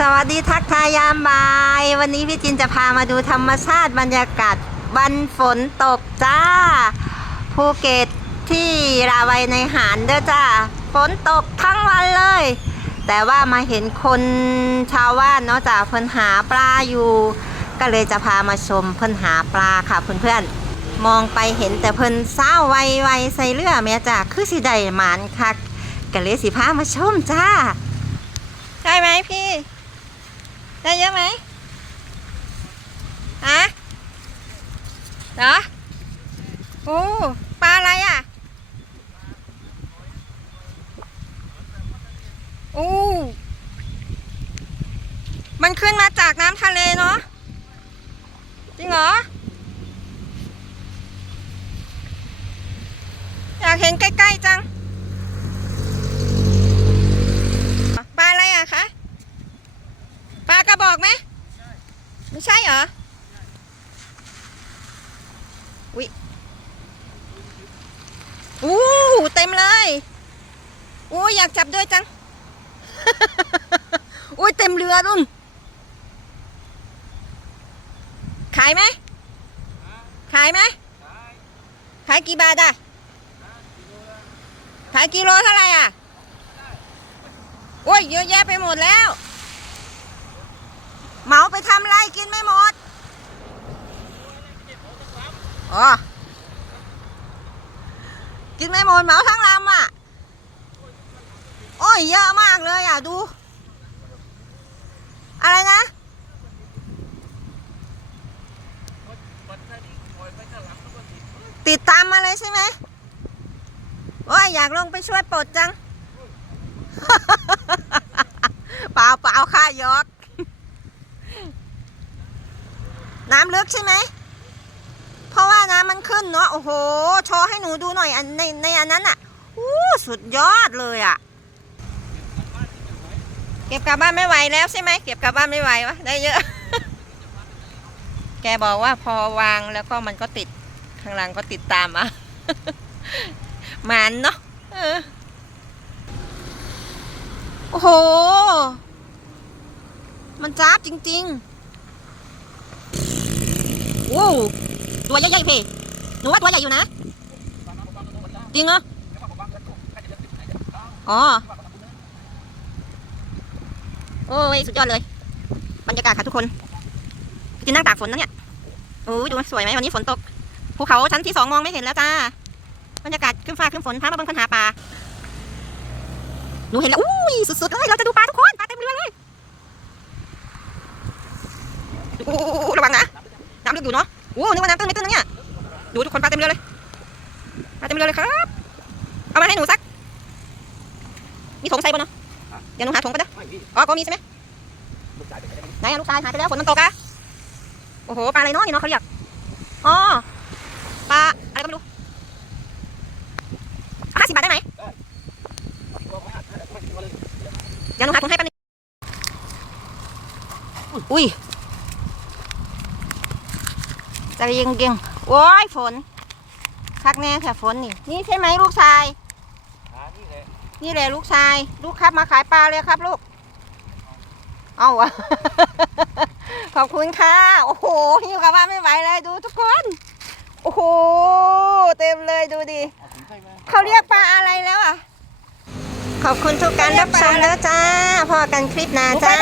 สวัสดีทักทายยามบ่าย วันนี้พี่จินจะพามาดูธรรมชาติบรรยากาศวันฝนตกจ้าภูเก็ตที่ราวัยในหารเด้อจ้าฝนตกทั้งวันเลย แต่ว่ามาเห็นคนชาวบ้านเนาะจ้าเพิ่นหาปลาอยู่ ก็เลยจะพามาชมเพิ่นหาปลาค่ะเพื่อนๆมองไปเห็นแต่เพิ่นเศร้าไวๆใส่เรือแม่จ้าคือสิได้หมานคักก็เลยสิพามาชมจ้าได้ไหมพี่ ได้เยอะไหมฮะเหรอโอ้ปลาอะไรอะโอ้มันขึ้นมาจากน้ำทะเลเนาะจริงเหรอ อยากเห็นใกล้าอะไรอะคะ ปลากระบอกไหมไม่ใช่เหรอ อุ้ยอู้เต็มเลยอู้อยากจับด้วยจังอุ้ยเต็มเรือนุ่นขายไหมขายไหมขายกี่บาทอะขายกิโลเท่าไหร่อะโอ้ยเยอะแยะไปหมดแล้ว เหมาไปทำไรกินไม่หมด อ๋อ กินไม่หมดเหมาทั้งลำอะ โอ้ยเยอะมากเลยอะดู อะไรนะติดตามมาเลยใช่ไหมโอ้ยอยากลงไปช่วยปลดจัง เปล่าเปล่าค่ายอก น้ำลึกใช่ไหม เพราะว่าน้ำมันขึ้นเนาะโอ้โหโชว์ให้หนูดูหน่อยอันในในอันนั้นอะอู้สุดยอดเลยอะ เก็บกลับบ้านไม่ไหวแล้วใช่ไหมเก็บกลับบ้านไม่ไหววะได้เยอะ แกบอกว่าพอวางแล้วก็มันก็ติดข้างหลังก็ติดตามอะมันเนาะโอ้โห มันจ้าบจริงๆโอ้ ตัวใหญ่ๆเพหนูว่าตัวใหญ่อยู่นะ จริงเหรอ อ๋อ โอ้ย สุดยอดเลย บรรยากาศค่ะทุกคนจะนั่งตากฝนนะเนี่ยโอ้ยดูสวยไหมวันนี้ฝนตก ภูเขาชั้นที่สองมองไม่เห็นแล้วจ้า บรรยากาศขึ้นฟ้าขึ้นฝนพามาบิ่งปัญหาปลา หนูเห็นแล้ว อุ้ย สุดๆเลย เราจะดูปลาทุกคน ปลาเต็มเรือเลยระวังนะ น้ำลึกอยู่เนาะ โอ้นึกว่าน้ำตื้นไม่ตื้นนะเนี่ย ดูทุกคนปลาเต็มเรือเลย ปลาเต็มเรือเลยครับ เอามาให้หนูสัก มีถุงใส่ป่ะเนาะเดี๋ยวหนูหาถุงไปเด้ออ๋อ ก็มีใช่ไหมไหนอะลูกชายหายไปแล้วฝนมันตกอะโอ้โห ปลาอะไรเนาะนี่เนาะเขาเรียก อ๋อ ปลาอะไรก็ไม่รู้ห้าสิบบาทได้ไหมเดี๋ยวหนูหาถุงให้แป๊บนึงอุ้ย จะยิงยิงโอ้ยฝนคักแน่แค่ฝนนี่ นี่ใช่ไหมลูกชาย นี่แหละลูกชาย ลูกครับมาขายปลาเลยครับลูก เอาอะขอบคุณค่ะ โอ้โหหิวกลับบ้านไม่ไหวเลยดูทุกคน โอ้โห เต็มเลยดูดิ เขาเรียกปลาอะไรแล้วอะ ขอบคุณทุกการรับชมแล้วจ้า พอกันคลิปหน้าจ้า